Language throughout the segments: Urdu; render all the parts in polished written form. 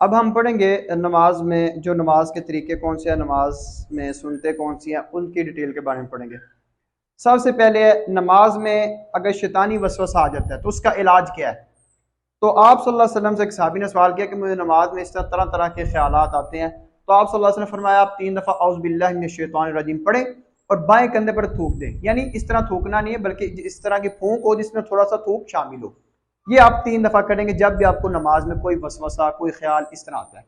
اب ہم پڑھیں گے نماز میں جو نماز کے طریقے کون سے ہیں، نماز میں سنتے کون سی ہیں، ان کی ڈیٹیل کے بارے میں پڑھیں گے۔ سب سے پہلے نماز میں اگر شیطانی وسوسہ آ جاتا ہے تو اس کا علاج کیا ہے؟ تو آپ صلی اللہ علیہ وسلم سے ایک صحابی نے سوال کیا کہ مجھے نماز میں اس طرح طرح طرح کے خیالات آتے ہیں، تو آپ صلی اللہ علیہ وسلم نے فرمایا آپ 3 دفعہ اعوذ باللہ من الشیطان الرجیم پڑھیں اور بائیں کندھے پر تھوک دیں، یعنی اس طرح تھوکنا نہیں ہے بلکہ اس طرح کی پھونک ہو جس میں تھوڑا سا تھوک شامل ہو۔ یہ آپ 3 دفعہ کریں گے جب بھی آپ کو نماز میں کوئی وسوسہ کوئی خیال اس طرح آتا ہے۔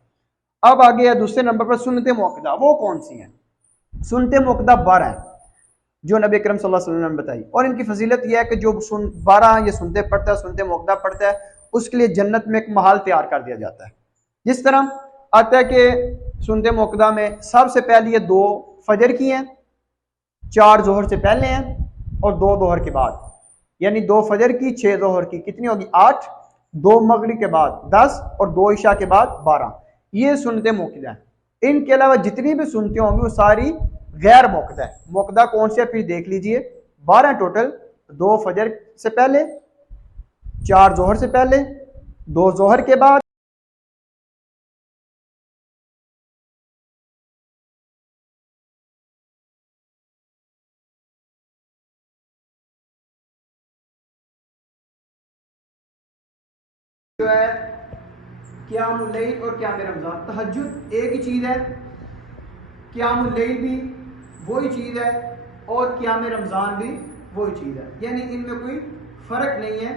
اب آگے ہے دوسرے نمبر پر سنت موقدہ، وہ کون سی ہیں؟ سنت موقدہ 12 ہیں جو نبی کرم صلی اللہ علیہ وسلم نے بتائی، اور ان کی فضیلت یہ ہے کہ جو 12 یہ سنتے پڑھتا ہے، سنتے موقدہ پڑھتا ہے، اس کے لیے جنت میں ایک محل تیار کر دیا جاتا ہے۔ جس طرح آتا ہے کہ سنتے موقدہ میں سب سے پہلی یہ 2 فجر کی ہیں، 4 ظہر سے پہلے ہیں اور 2 ظہر کے بعد، یعنی 2 فجر کی 6 ظہر کی کتنی ہوگی 8، 2 مغرب کے بعد 10 اور 2 عشاء کے بعد 12، یہ سنتے موقدہ ہیں۔ ان کے علاوہ جتنی بھی سنتے ہوں گی وہ ساری غیر موقدہ ہے۔ موقدہ کون سے پھر دیکھ لیجئے، 12 ٹوٹل، 2 فجر سے پہلے، 4 ظہر سے پہلے، 2 ظہر کے بعد، جو ہے قیام اللیل اور قیام رمضان۔ تہجد ایک ہی چیز ہے، قیام اللیل بھی وہی چیز ہے اور قیام رمضان بھی وہی چیز ہے، یعنی ان میں کوئی فرق نہیں ہے،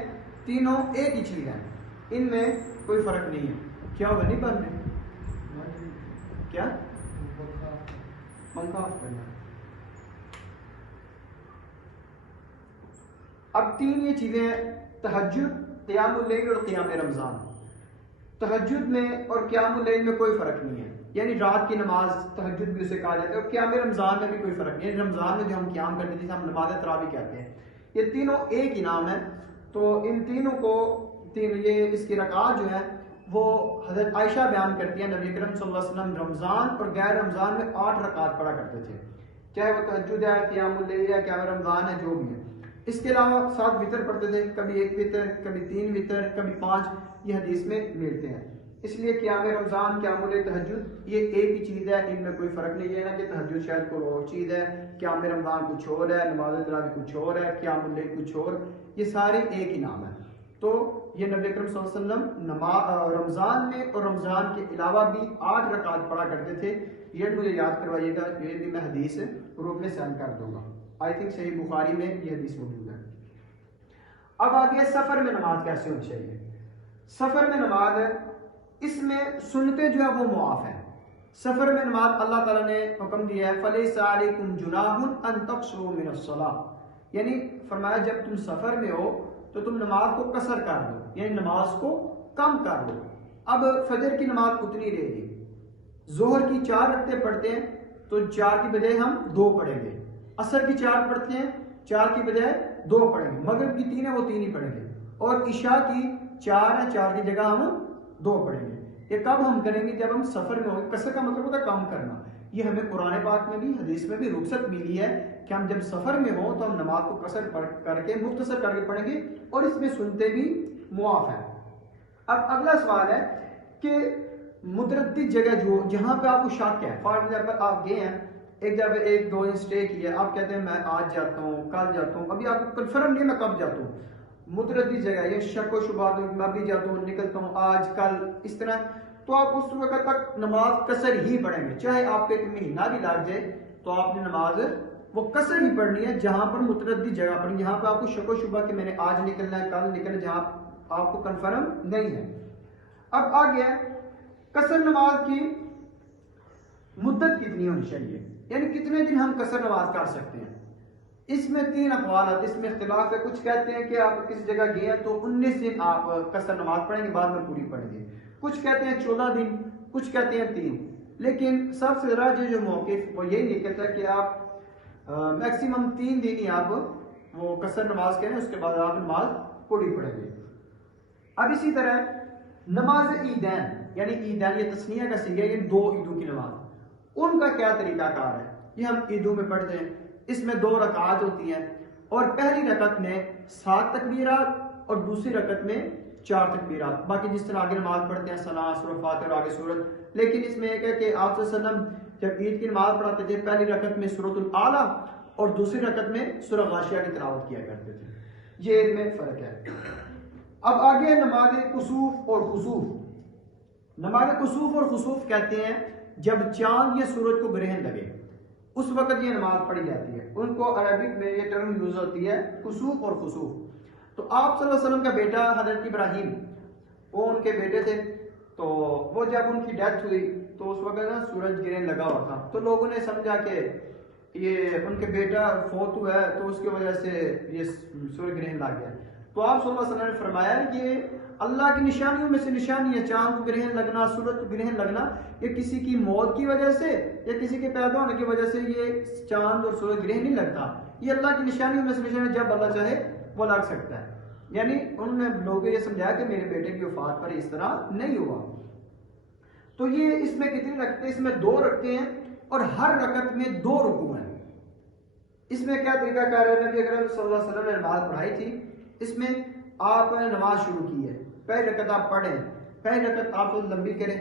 تینوں ایک ہی چیز ہے، ان میں کوئی فرق نہیں ہے۔ کیا ہوگا نہیں پڑھنے کیا پنکھا آف کرنا۔ اب 3 یہ چیزیں ہیں، تہجد، قیام اللیل اور قیام رمضان۔ تہجد میں اور قیام اللیل میں کوئی فرق نہیں ہے، یعنی رات کی نماز تہجد بھی اسے کہا جاتا ہے، اور قیام رمضان میں بھی کوئی فرق نہیں ہے، رمضان میں جو ہم قیام کرتے ہیں جسے ہم نماز تراویح کہتے ہیں، یہ تینوں ایک ہی نام ہے۔ تو ان تینوں کو یہ اس کی رکعات جو ہے وہ حضرت عائشہ بیان کرتی ہیں نبی کرم صلی اللہ علیہ وسلم رمضان اور غیر رمضان میں 8 رکعات پڑھا کرتے تھے، چاہے وہ تہجد ہے، قیام اللیل ہے، قیام رمضان ہے، جو بھی ہے۔ اس کے علاوہ 7 وطر پڑھتے تھے، کبھی 1 وطر، کبھی 3 وطر، کبھی 5، یہ حدیث میں ملتے ہیں۔ اس لیے قیام رمضان، قیام اللیل، تہجد یہ ایک ہی چیز ہے، ان میں کوئی فرق نہیں ہے نا کہ تہجد شاید کوئی اور چیز ہے، قیام رمضان کچھ اور ہے، نماز تراویح کچھ اور ہے، قیام اللیل کچھ اور، یہ سارے ایک ہی نام ہے۔ تو یہ نبی اکرم صلی اللہ علیہ وسلم رمضان میں اور رمضان کے علاوہ بھی 8 رکعات پڑھا کرتے تھے، یہ مجھے یاد کروائیے گا، یہ بھی میں حدیث گروپ میں سینڈ کر دوں گا، آئی تھنک صحیح بخاری میں یہ حدیث موجود ہے۔ اب آگے سفر میں نماز کیسے ہونی چاہیے؟ سفر میں نماز ہے، اس میں سنتیں جو ہے وہ معاف ہیں۔ سفر میں نماز اللہ تعالیٰ نے حکم دیا ہے فَلَيْسَ عَلَيْكُمْ جُنَاحٌ أَن تَقْصُرُوا مِنَ الصَّلَاةِ، یعنی فرمایا جب تم سفر میں ہو تو تم نماز کو قصر کر دو، یعنی نماز کو کم کر دو۔ اب فجر کی نماز اتنی رہے گی، ظہر کی 4 رکعتیں پڑھتے ہیں تو 4 کی بجائے ہم 2 پڑھیں گے، عصر کی 4 پڑھتے ہیں 4 کی بجائے 2 پڑھیں گے، مغرب کی 3 ہے وہ 3 ہی پڑھیں گے، اور عشاء کی 4 ہے 4 کی جگہ ہم 2 پڑھیں گے۔ یہ کب ہم کریں گے؟ جب ہم سفر میں ہوں۔ قصر کا مطلب ہوتا ہے کم کرنا، یہ ہمیں قرآن پاک میں بھی حدیث میں بھی رخصت ملی ہے کہ ہم جب سفر میں ہوں تو ہم نماز کو قصر کر کے مختصر کر کے پڑھیں گے، اور اس میں سنتے بھی معاف ہیں۔ اب اگلا سوال ہے کہ متردد جگہ جو جہاں پہ آپ کو شک ہے، فار ایگزامپل آپ گئے ہیں ایک جگہ 1-2 دن اسٹے کیا، آپ کہتے ہیں میں آج جاتا ہوں، کل جاتا ہوں، ابھی آپ کو کنفرم نہیں میں کب جاتا ہوں، متردد جگہ یہ شک و شبہات میں بھی جاتا ہوں، نکلتا ہوں آج کل اس طرح، تو آپ اس وقت تک نماز قصر ہی پڑھیں گے، چاہے آپ کو 1 مہینہ بھی لگ جائے تو آپ نے نماز وہ قصر ہی پڑھنی ہے جہاں پر متردد جگہ پڑھنی، جہاں پہ آپ کو شک و شبہ کہ میں نے آج نکلنا ہے کل نکلنا ہے، جہاں آپ کو کنفرم نہیں ہے۔ اب آگے قصر نماز کی مدت کتنی ہونی چاہیے، یعنی کتنے دن ہم قصر نماز کر سکتے ہیں؟ اس میں 3 اقوال ہیں، اس میں اختلاف ہے، کچھ کہتے ہیں کہ آپ کسی جگہ گئے ہیں تو 19 دن آپ قصر نماز پڑھیں گے، بعد میں پوری پڑھیں گے، کچھ کہتے ہیں 14 دن، کچھ کہتے ہیں 3، لیکن سب سے راجح جو موقف وہ یہی نکلتا ہے کہ آپ میکسیمم 3 دن ہی آپ وہ قصر نماز کریں، اس کے بعد آپ نماز پوری پڑھیں گے۔ اب اسی طرح نماز عیدین، یعنی عیدین یہ تسنیہ کا صیغہ، یہ 2 عیدوں کی نماز، ان کا کیا طریقہ کار ہے؟ یہ ہم عیدوں میں پڑھتے ہیں، اس میں 2 رکعات ہوتی ہیں، اور پہلی رکعت میں 7 تکبیرات اور دوسری رکعت میں 4 تکبیرات، باقی جس طرح آگے نماز پڑھتے ہیں ثنا، سورہ فاتحہ اور آگے سورت، لیکن اس میں ایک ہے کہ آپ صلی اللہ علیہ وسلم جب عید کی نماز پڑھاتے تھے پہلی رکعت میں سورۃ الاعلیٰ اور دوسری رکعت میں سورہ غاشیہ کی تلاوت کیا کرتے تھے، یہ ان میں فرق ہے۔ اب آگے نماز کسوف اور خسوف۔ نماز کسوف اور خسوف کہتے ہیں جب چاند یا سورج کو گرہن لگے اس وقت یہ نماز پڑھی جاتی ہے، ان کو عربک میں یہ ٹرم یوز ہوتی ہے کسوف اور خسوف۔ تو آپ صلی اللہ علیہ وسلم کا بیٹا حضرت ابراہیم، وہ ان کے بیٹے تھے، تو وہ جب ان کی ڈیتھ ہوئی تو اس وقت نا سورج گرہن لگا ہوا تھا، تو لوگوں نے سمجھا کہ یہ ان کے بیٹا فوت ہوا ہے تو اس کی وجہ سے یہ سورج گرہن لگ گیا۔ تو آپ صلی اللہ علیہ وسلم نے فرمایا کہ اللہ کی نشانیوں میں سے نشانی ہے چاند کو گرہن لگنا، سورج کو گرہن لگنا، یہ کسی کی موت کی وجہ سے یا کسی کے پیدا ہونے کی وجہ سے یہ چاند اور سورج گرہن نہیں لگتا، یہ اللہ کی نشانیوں میں سے نشانی، جب اللہ چاہے وہ لگ سکتا ہے۔ یعنی انہوں نے لوگوں یہ سمجھایا کہ میرے بیٹے کی وفات پر اس طرح نہیں ہوا۔ تو یہ اس میں کتنی رکھتے ہیں؟ اس میں 2 رکھتے ہیں اور ہر رکعت میں 2 رکوع ہیں۔ اس میں کیا طریقہ کار ہے؟ نبی اکرم صلی اللہ علیہ وسلم نے نماز پڑھائی تھی، اس میں آپ نے نماز شروع کی ہے، پہلی رکعت آپ پڑھیں، پہلی رکعت آپ لمبی کریں،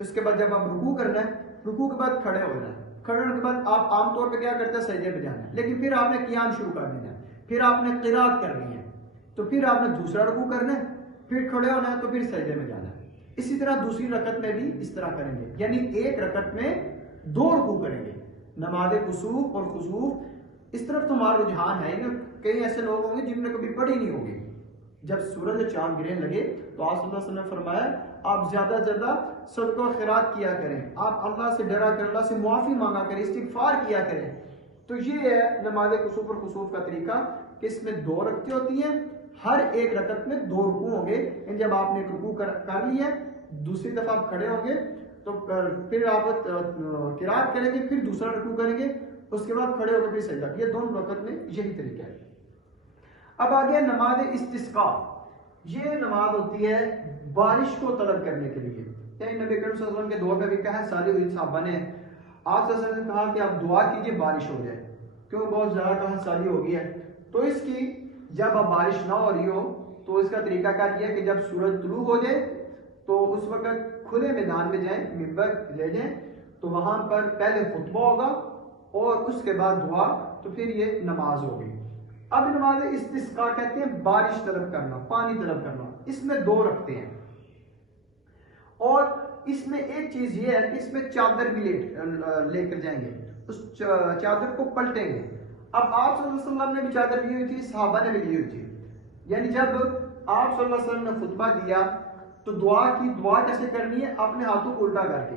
اس کے بعد جب آپ رکوع کرنا ہے، رکوع کے بعد کھڑے ہو جائیں، کھڑے ہونے کے بعد آپ عام طور پہ کیا کرتے ہیں؟ سجدے پہ جانا ہے، لیکن پھر آپ نے قیام شروع کر دینا ہے، پھر آپ نے قرات کرنی ہے، تو پھر آپ نے دوسرا رکوع کرنا ہے، پھر کھڑے ہونا ہے، تو پھر سجدے میں جانا ہے۔ اسی طرح دوسری رکعت میں بھی اس طرح کریں گے، یعنی ایک رکعت میں 2 رکوع کریں گے۔ نماز کسوف اور خسوف اس طرف تو ہمارا رجحان ہے نا، کئی ایسے لوگ ہوں گے جن نے کبھی پڑھی نہیں ہوگی۔ جب سورج چاند گرہن لگے تو آپ صلی اللہ علیہ وسلم نے فرمایا آپ زیادہ سے زیادہ صدقہ و خیرات کیا کریں، آپ اللہ سے ڈرا کریں، اللہ سے معافی مانگا کریں، استغفار کیا کریں۔ تو یہ ہے نماز کسوف اور خسوف کا طریقہ کہ اس میں 2 رکعتیں ہوتی ہیں، ہر ایک رکعت میں 2 رکوع ہوں گے، یعنی جب آپ نے ایک رکوع کر لیا دوسری دفعہ آپ کھڑے ہوں گے تو پھر آپ قرات کریں گے، پھر دوسرا رکوع کریں گے، اس کے بعد کھڑے ہو کے پھر سجدہ۔ یہ دونوں رکعت میں یہی طریقہ ہے۔ اب آگے نماز استسقاء، یہ نماز ہوتی ہے بارش کو طلب کرنے کے لیے، یعنی نبی کریم صلی اللہ علیہ وسلم کے دور میں بھی کہا سالی ہوئی صحابہ نے آپ صلی اللہ علیہ وسلم نے کہا کہ آپ دعا کیجئے بارش ہو جائے، کیوں بہت زیادہ کہا سالی ہو گئی ہے۔ تو اس کی جب اب بارش نہ ہو رہی ہو تو اس کا طریقہ کار یہ ہے کہ جب سورج طلوع ہو جائے تو اس وقت کھلے میدان میں جائیں، منبر لے جائیں، تو وہاں پر پہلے خطبہ ہوگا اور اس کے بعد دعا، تو پھر یہ نماز ہوگی۔ اب نماز استسقاء کہتے ہیں بارش طلب کرنا، پانی طلب کرنا، اس میں 2 رکھتے ہیں، اور اس میں ایک چیز یہ ہے کہ اس میں چادر بھی لے کر جائیں گے، اس چادر کو پلٹیں گے۔ اب آپ صلی اللہ علیہ وسلم نے بھی چادر لی ہوئی تھی، صحابہ نے بھی لی ہوئی تھی، یعنی جب آپ صلی اللہ علیہ وسلم نے خطبہ دیا تو دعا کیسے کرنی ہے؟ اپنے ہاتھوں کو الٹا کر کے۔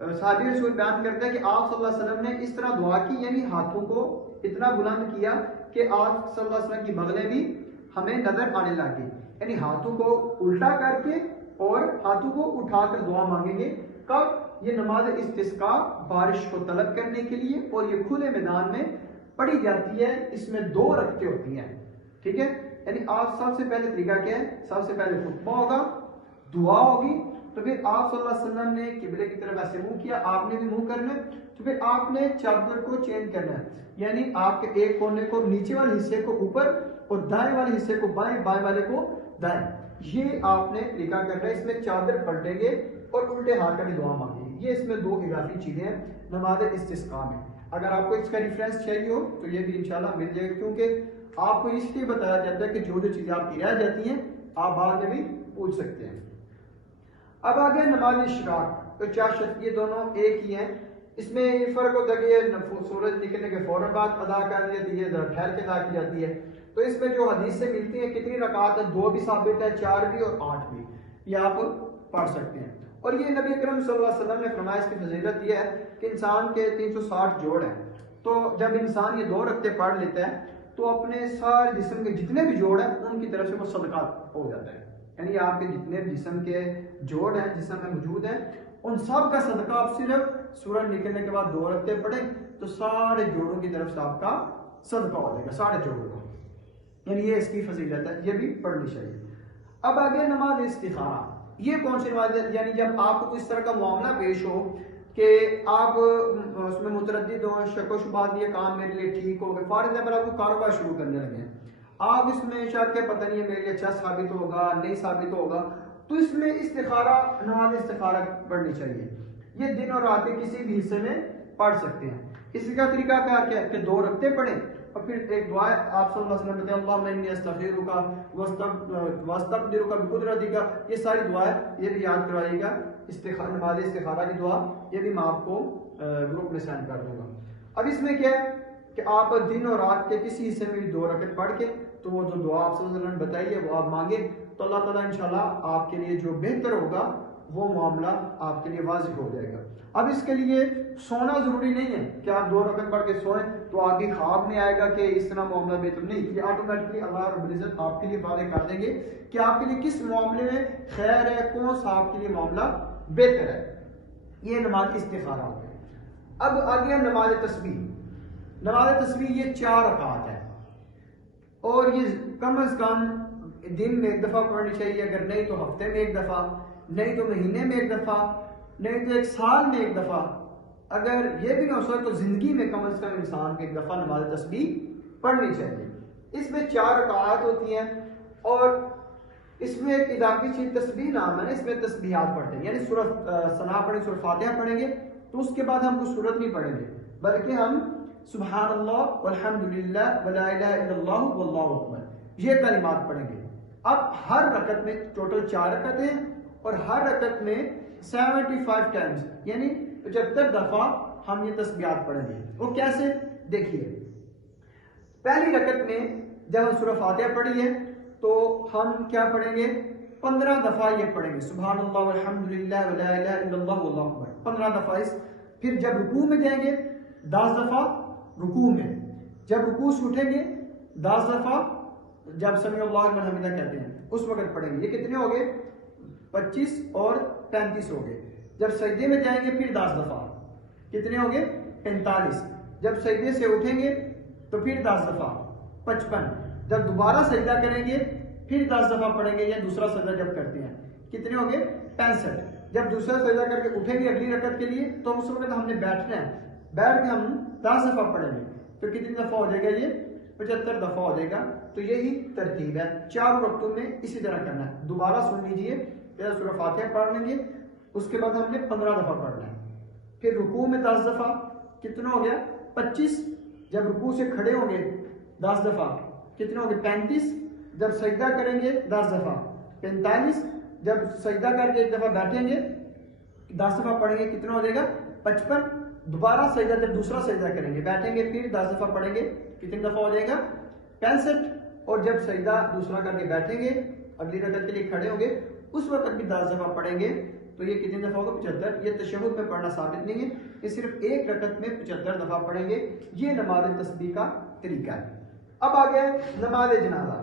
صحابی رسول بیان کرتے ہیں کہ آپ صلی اللہ علیہ وسلم نے اس طرح دعا کی، یعنی ہاتھوں کو اتنا بلند کیا کہ آپ صلی اللہ علیہ وسلم کی بغلیں بھی ہمیں نظر آنے لگی، یعنی ہاتھوں کو الٹا کر کے اور ہاتھوں کو اٹھا کر دعا مانگیں گے۔ کب؟ یہ نماز استسقاء بارش کو طلب کرنے کے لیے، اور یہ کھلے میدان میں پڑھی جاتی ہے، اس میں 2 رکعتیں ہوتی ہیں، ٹھیک ہے؟ یعنی آپ سب سے پہلے طریقہ کیا ہے؟ سب سے پہلے خطبہ ہوگا، دعا ہوگی، تو پھر آپ صلی اللہ علیہ وسلم نے قبلے کی طرف ایسے منہ کیا، آپ نے بھی منہ کرنا ہے، تو پھر آپ نے چادر کو چینج کرنا ہے، یعنی آپ کے ایک کونے کو نیچے والے حصے کو اوپر اور دائیں والے حصے کو بائیں، بائیں والے کو دائیں، یہ آپ نے طریقہ کرنا ہے۔ اس میں چادر پلٹیں گے اور الٹے ہاتھ کا بھی دعا مانگیں گے۔ یہ اس میں 2 اضافی چیزیں ہیں نماز استسقاء میں۔ اگر آپ کو اس کا ریفرنس چاہیے ہو تو یہ بھی انشاءاللہ مل جائے گا، کیونکہ آپ کو اس لیے بتایا جاتا ہے کہ جو چیزیں آپ کی رہ جاتی ہیں آپ بعد میں بھی پوچھ سکتے ہیں۔ اب آگے نماز اشراق، تو چاشت، یہ دونوں ایک ہی ہیں، اس میں یہ فرق ہوتا ہے کہ یہ سورج نکلنے کے فوراً بعد ادا کر دی جاتی ہے، ذرا ٹھہر کے ادا کی جاتی ہے۔ تو اس میں جو حدیث سے ملتی ہیں کتنی رکعات ہے، 2 بھی ثابت ہے، 4 بھی اور 8 بھی، یہ آپ پڑھ سکتے ہیں۔ اور یہ نبی اکرم صلی اللہ علیہ وسلم نے فرمایا، اس کی فضیلت یہ ہے کہ انسان کے 360 جوڑ ہیں، تو جب انسان یہ 2 رکعتیں پڑھ لیتا ہے تو اپنے سارے جسم کے جتنے بھی جوڑ ہیں ان کی طرف سے وہ صدقہ ہو جاتا ہے، یعنی آپ کے جتنے بھی جسم کے جوڑ ہیں، جسم میں موجود ہیں، ان سب کا صدقہ آپ صرف سورج نکلنے کے بعد 2 رکعتیں پڑھیں تو سارے جوڑوں کی طرف سے آپ کا صدقہ ہو جائے گا، سارے جوڑوں کو، یعنی یہ اس کی فضیلت ہے، یہ بھی پڑھنی چاہیے۔ اب آگے نماز استخارہ، یہ کون سی نماز ہے؟ یعنی جب آپ کو اس طرح کا معاملہ پیش ہو کہ آپ اس میں متردد ہوں، شک و شبہات، یہ کام میرے لیے ٹھیک ہو گئے، فار ایگزامپل آپ کو کاروبار شروع کرنے لگے ہیں، آپ اس میں شاید کہ پتہ نہیں ہے میرے لیے اچھا ثابت ہوگا نہیں ثابت ہوگا، تو اس میں استخارہ، نماز استخارہ پڑھنی چاہیے. یہ دن اور رات کے کسی بھی حصے میں پڑھ سکتے ہیں. اس کا طریقہ کیا ہے کہ 2 رکعتیں پڑھیں اور پھر ایک دعا آپ صلی اللہ علیہ وسلم بتائیں اللہم انی استغفرک واستقدرک بقدرتک. یہ ساری دعائیں یہ بھی یاد کروائیے گا. نماز استخارہ کی دعا یہ بھی میں آپ کو گروپ میں سینڈ کر دوں گا. اب اس میں کیا ہے کہ آپ دن اور رات کے کسی حصے میں بھی 2 رکعت پڑھ کے تو وہ جو دعا آپ صلی اللہ علیہ وسلم نے بتائی ہے وہ آپ مانگیں تو اللہ تعالیٰ انشاءاللہ آپ کے لیے جو بہتر ہوگا وہ معاملہ آپ کے لیے واضح ہو جائے گا. اب اس کے لیے سونا ضروری نہیں ہے کہ آپ 2 رکعت پڑھ کے سوئیں تو آپ کی خواب میں آئے گا کہ اس طرح معاملہ بہتر نہیں. یہ آٹومیٹکلی اللہ رب العزت آپ کے لیے واضح کر دیں گے کہ آپ کے لیے کس معاملے میں خیر ہے، کون سا آپ کے لیے معاملہ بہتر ہے. یہ نماز استخارہ ہو گئی. اب آگے نماز تسبیح. نماز تسبیح یہ 4 رکعات ہے اور یہ کم از کم دن میں 1 دفعہ پڑھنی چاہیے، اگر نہیں تو ہفتے میں 1 دفعہ، نہیں تو مہینے میں 1 دفعہ، نہیں تو 1 سال میں 1 دفعہ. اگر یہ بھی نہ ہو سکے تو زندگی میں کم از کم انسان کو 1 دفعہ نماز تسبیح پڑھنی چاہیے. اس میں 4 رکعات ہوتی ہیں اور اس میں ایک اضافی چیز تسبیح نام ہے نا، اس میں تسبیحات پڑھتے ہیں، یعنی سورۃ ثنا پڑھیں، سورۃ فاتحہ پڑھیں گے تو اس کے بعد ہم کوئی سورت نہیں پڑھیں گے بلکہ ہم سبحان اللہ والحمد للہ ولا الہ الا اللہ واللہ اکبر یہ کلمات پڑھیں گے. اب ہر رکعت میں ٹوٹل 4 رکعتیں ہیں اور ہر رکعت میں 75 ٹائمز یعنی 75 دفعہ ہم یہ تسبیحات پڑھیں گے. وہ کیسے دیکھیے، پہلی رکعت میں جب ہم سورہ فاتحہ پڑھی ہے تو ہم کیا پڑھیں گے، 15 دفعہ یہ پڑھیں گے سبحان اللہ والحمد للہ ولا الہ الا اللہ واللہ اکبر 15 دفعہ. پھر جب رکوع میں جائیں گے 10 دفعہ رکوع میں، جب رکوع سے اٹھیں گے 10 دفعہ، جب سمیع اللہ لمن حمدہ کہتے ہیں اس وقت پڑھیں گے. یہ کتنے ہو گئے، 25 اور 35 ہو گئے. جب سجدے میں جائیں گے پھر 10 دفعہ، کتنے ہو گئے 45. جب سجدے سے اٹھیں گے تو پھر 10 دفعہ 55. جب دوبارہ سجدہ کریں گے پھر 10 دفعہ پڑھیں گے، یا دوسرا سجدہ جب کرتے ہیں کتنے ہو گئے 65. جب دوسرا سجدہ کر کے اٹھیں گے اگلی رکعت کے لیے تو اس وقت ہم نے بیٹھنا ہے، بیٹھ کے ہم 10 دفعہ پڑھیں گے تو کتنی دفعہ ہو جائے گا، یہ 75 دفعہ ہو جائے گا. تو یہی ترتیب ہے 4 رکعتوں میں اسی طرح کرنا ہے. دوبارہ سن لیجئے، پہلے سورہ فاتحہ پڑھ لیں گے، اس کے بعد ہم نے 15 دفعہ پڑھنا ہے. پھر رکوع میں 10 دفعہ کتنا ہو گیا 25. جب رکوع سے کھڑے ہوں گے 10 دفعہ کتنے ہو گئے 35. جب سجدہ کریں گے 10 دفعہ 45. جب سجدہ کر کے 1 دفعہ بیٹھیں گے 10 دفعہ پڑھیں گے کتنا ہو جائے گا 55. دوبارہ سجدہ جب دوسرا سجدہ کریں گے بیٹھیں گے پھر 10 دفعہ پڑھیں گے کتنی دفعہ ہو جائے گا 65. اور جب سجدہ دوسرا کر کے بیٹھیں گے اگلی رکعت کے لیے کھڑے ہوں گے اس وقت بھی 10 دفعہ پڑھیں گے تو یہ کتنی دفعہ ہوگا 75. یہ تشہد میں پڑھنا ثابت نہیں ہے، یہ صرف ایک رکعت میں 75 دفعہ پڑھیں گے. یہ نماز تسبیح کا طریقہ ہے. اب آگے نماز جنازہ.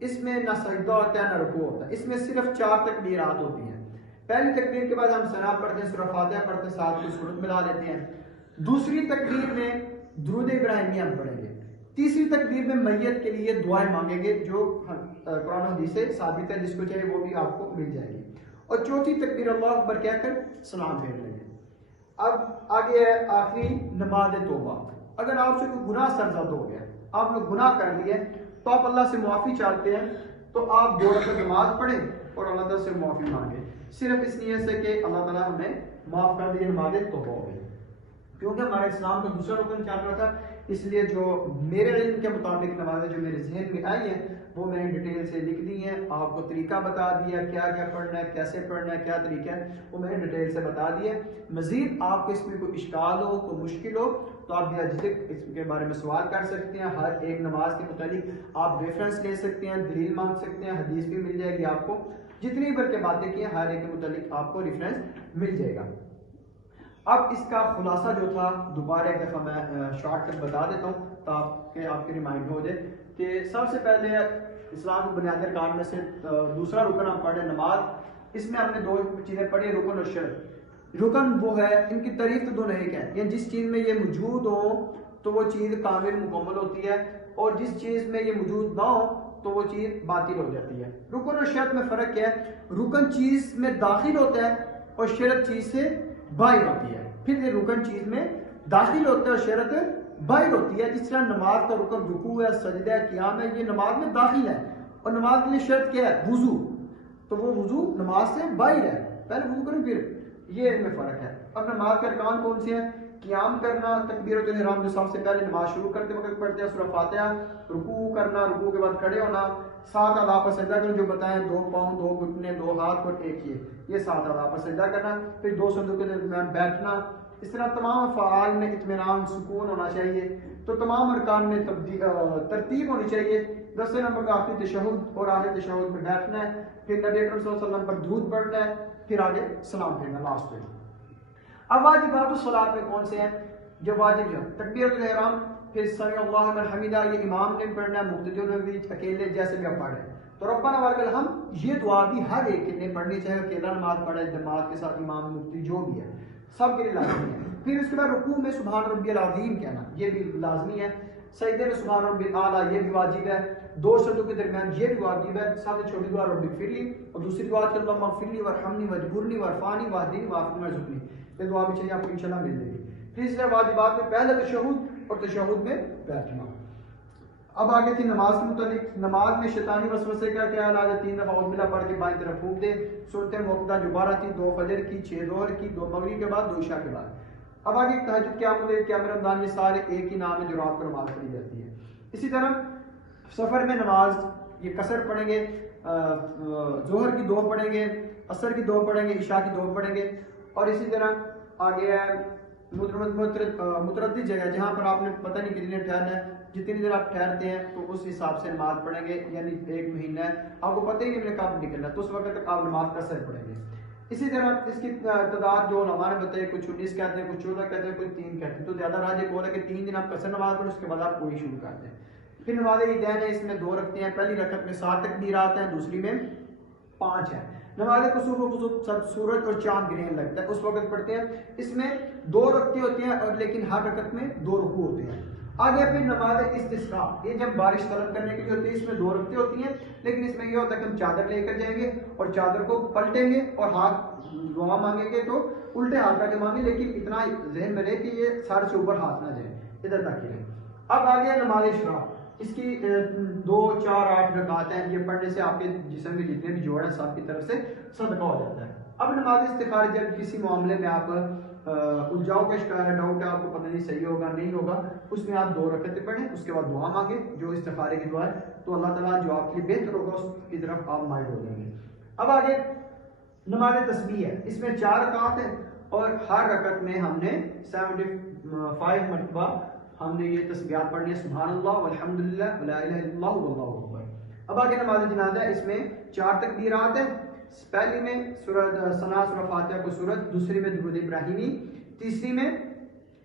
اس میں نہ سجدہ ہوتا ہے نہ رکوع ہوتا ہے، اس میں صرف 4 تکبیرات ہوتی ہیں. پہلی تکبیر کے بعد ہم ثنا پڑھتے ہیں، سورہ فاتحہ پڑھتے ہیں، ساتھ کوئی سورت ملا لیتے ہیں. دوسری تکبیر میں درود ابراہیمیہ ہم پڑھیں گے. تیسری تکبیر میں میت کے لیے دعائیں مانگیں گے جو قرآن و حدیث سے ثابت ہے، جس کو چاہے وہ بھی آپ کو مل جائے گی. اور چوتھی تکبیر اللہ اکبر کہہ کر سلام پھیر لیں گے. اب آگے ہے آخری نماز توبہ. اگر آپ سے کوئی گناہ سرزد ہو گیا، آپ نے گناہ کر لیے تو آپ اللہ سے معافی چاہتے ہیں تو آپ 2 رکعت نماز پڑھیں اور اللہ تعالیٰ سے معافی مانگیں، صرف اس نیت سے کہ اللہ تعالیٰ ہمیں معاف کر دے. نماز توبہ ہو گئی کیونکہ ہمارے اسلام کا دوسرا رکن چل رہا تھا، اس لیے جو میرے علم کے مطابق نمازیں جو میرے ذہن میں آئی ہیں وہ میں نے ڈیٹیل سے لکھ دی ہیں. آپ کو طریقہ بتا دیا کیا کیا پڑھنا ہے، کیسے پڑھنا ہے، کیا طریقہ ہے، وہ میں نے ڈیٹیل سے بتا دیا. مزید آپ کو اس میں کوئی اشکال ہو، کوئی مشکل ہو تو آپ بیجھجک اس کے بارے میں سوال کر سکتے ہیں. ہر ایک نماز کے متعلق آپ ریفرنس لے سکتے ہیں، دلیل مانگ سکتے ہیں، حدیث بھی مل جائے گی آپ کو. جتنی بار کے باتیں کی ہیں ہر ایک کے متعلق آپ کو ریفرنس مل جائے گا. اب اس کا خلاصہ جو تھا دوبارہ ایک دفعہ میں شارٹ کٹ بتا دیتا ہوں تاکہ آپ کے ریمائنڈ ہو جائے کہ سب سے پہلے اسلام کے بنیادی ارکان میں سے دوسرا رکن ہم پڑھیں نماز. اس میں ہم نے 2 چیزیں پڑھی، رکن اور شرط. رکن وہ ہے، ان کی تعریف تو دونوں ایک ہے، یعنی جس چیز میں یہ موجود ہو تو وہ چیز کامل مکمل ہوتی ہے، اور جس چیز میں یہ موجود نہ ہو تو وہ چیز باطل ہو جاتی ہے. رکن اور شرط میں فرق کیا ہے، رکن چیز میں داخل ہوتا ہے اور شرط چیز سے باہر ہوتی ہے. پھر یہ رکن چیز میں داخل ہوتا ہے اور شرط باہر ہوتی ہے، جس طرح نماز کا رکن رکوع ہے، سجدہ ہے، قیام ہے، یہ نماز میں داخل ہے، اور نماز کے لیے شرط کیا ہے؟ وضو، تو وہ وضو نماز سے باہر ہے، پہلے وضو کریں پھر، یہ ان میں فرق ہے۔ اب نماز کے ارکان کون سے ہیں؟ قیام کرنا، تکبیرۃ الاحرام جو سب سے پہلے نماز شروع کرتے وقت پڑھتے ہیں، سورہ فاتحہ، رکوع کرنا، رکوع کے بعد کھڑے ہونا، 7 اعضاء پر سجدہ کرنا جو بتائیں، 2 پاؤں، 2 گھٹنے، 2 ہاتھ اور 1 یہ 7 اعضاء پر سجدہ کرنا، پھر 2 سجدوں کے درمیان بیٹھنا، اس طرح تمام افعال میں اطمینان، سکون ہونا چاہیے، تو تمام ارکان میں ترتیب ہونی چاہیے۔ 10 نمبر کا آخری تشہد، اور آخری تشہد میں بیٹھنا ہے، پھر نبی اکرم صلی اللہ علیہ وسلم پر درود پڑھنا ہے، پھر آگے سلام پھیرنا لاسٹ میں۔ اب واجبات الصلاۃ میں کون سے ہیں جو واجب ہیں؟ تکبیرۃ الاحرام، پھر سمع اللہ لمن حمدہ، یہ امام نے پڑھنا ہے، مقتدیوں نے بھی، اکیلے جیسے بھی آپ پڑھ رہے ہیں۔ تو ربنا ولک الحمد، یہ دعا بھی ہر ایک نے پڑھنی چاہیے، اکیلا نماز پڑھے، جماعت کے ساتھ امام مقتدی جو بھی ہے، سب کے لیے لازمی ہے۔ پھر اس کے بعد رکوع میں سبحان ربی العظیم کہنا، یہ بھی لازمی ہے۔ سجدے میں سبحان ربی الاعلیٰ، یہ بھی واجب ہے۔ 2 سجدوں کے درمیان یہ بھی واجب ہے۔ سب سے چھوٹی دعا رب اغفر لی، اور دوسری دعا کہ اللہم اغفر لی وارحمنی واجبرنی وارفعنی واہدنی وعافنی وارزقنی، یہ دعا بھی چاہیے آپ کو انشاءاللہ مل جائے گی۔ پھر اس طرح واجبات میں پہلے تشہد اور تشہد میں بیٹھنا۔ اب آگے تھی نماز کے متعلق، نماز میں شیطانی وسوسے کا کیا علاج ہے؟ 3 دفعہ اعوذ باللہ پڑھ کے بائیں طرف پھونک دے۔ سنت موقع جو 12 تھی، 2 فجر کی، 6 ظہر کی، 2 مغرب کے بعد، 2 عشاء کے بعد۔ اب آگے تہجد، قیام اللیل، قیام رمضان، یہ سارے ایک ہی نام ہے جو رات کو نماز پڑھی جاتی ہے۔ اسی طرح سفر میں نماز یہ قصر پڑھیں گے، ظہر کی 2 پڑھیں گے، عصر کی 2 پڑھیں گے، عشاء کی 2 پڑھیں گے، اور اسی طرح آگے ہے متردد جگہ جہاں پر آپ نے پتہ نہیں کتنے ٹھہرنا ہے، جتنی دیر آپ ٹھہرتے ہیں تو اس حساب سے نماز پڑھیں گے، یعنی 1 مہینہ ہے آپ کو پتہ ہی نہیں کب نکلنا ہے تو اس وقت تک آپ نماز قصر پڑھیں گے۔ اسی طرح اس کی تعداد جو علماء نے بتائی، کچھ 19 کہتے ہیں، کچھ 14 کہتے ہیں، کچھ 3 کہتے ہیں، تو زیادہ راجح بول ہے کہ 3 دن آپ قصر نماز پڑھیں، اس کے بعد آپ کوئی شروع کرتے ہیں۔ پھر نماز عیدین ہے، اس میں 2 رکھتے ہیں، پہلی رکعت میں 7 تکبیرات ہیں، دوسری میں 5 ہیں۔ نماز کسوف و خسوف، سورج اور چاند گرہن لگتا ہے اس وقت پڑھتے ہیں، اس میں 2 رکعتیں ہوتی ہیں، اور لیکن ہر رکعت میں 2 رکوع ہوتے ہیں۔ آگے پھر نماز استسقاء، یہ جب بارش طلب کرنے کے لیے ہوتی ہے، اس میں 2 رکعتیں ہوتی ہیں، لیکن اس میں یہ ہوتا ہے کہ ہم چادر لے کر جائیں گے اور چادر کو پلٹیں گے اور ہاتھ دعا مانگیں گے تو الٹے ہاتھ کر کے مانگیں، لیکن اتنا ذہن میں رہے کہ یہ سر سے اوپر ہاتھ نہ جائے، ادھر تک ہی رہے۔ اب آگے نماز اشراق، اس کی 2 4 8 رکعات ہیں، یہ پڑھنے سے آپ کے جسم کے جتنے بھی جوڑ ہیں سب کی طرف سے صدقہ ہو جاتا ہے۔ اب نماز استخارہ، جب کسی معاملے میں آپ الجھاؤ کا شکار ہے، ڈاؤٹ ہے، آپ کو پتہ نہیں صحیح ہوگا نہیں ہوگا، اس میں آپ 2 رکعتیں پڑھیں، اس کے بعد دعا مانگیں جو استخارے کی دعا ہے، تو اللہ تعالیٰ جو آپ کے لیے بہتر ہوگا اس کی طرف آپ مائل ہو جائیں گے۔ اب آگے نماز تسبیح ہے، اس میں 4 رکعات ہیں، اور ہر رکعت میں ہم نے 75 مرتبہ ہم نے یہ تسبیحات پڑھنی ہے، سبحان اللہ والحمدللہ ولا الہ الا اللہ واللہ اکبر۔ اب آگے نماز جنازہ ہے، اس میں 4 تکبیرات ہیں، پہلی میں سورہ ثنا، سورہ فاتحہ کو سورت، دوسری میں درود ابراہیمی، تیسری میں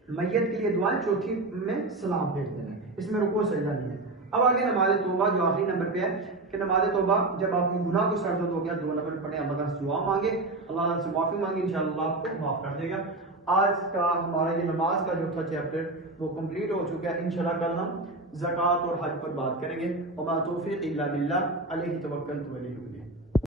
میت کے لیے دعائیں، چوتھی میں سلام پھیر دینا، اس میں رکوع سجدہ نہیں ہے۔ اب آگے نماز توبہ جو آخری نمبر پہ ہے کہ نماز توبہ جب آپ کو گناہ کو سرزد ہو گیا 2 نفل پڑھیں، اللہ تعالیٰ سے دعا مانگے، اللہ تعالیٰ سے معافی مانگے، انشاءاللہ آپ کو معاف کر دے گا۔ آج کا ہمارا یہ نماز کا جو تھا چیپٹر وہ کمپلیٹ ہو چکا ہے، انشاءاللہ کل ہم زکوٰۃ اور حج پر بات کریں گے۔ وما توفیق الا باللہ، علیہ توکلت و الیہ انیب۔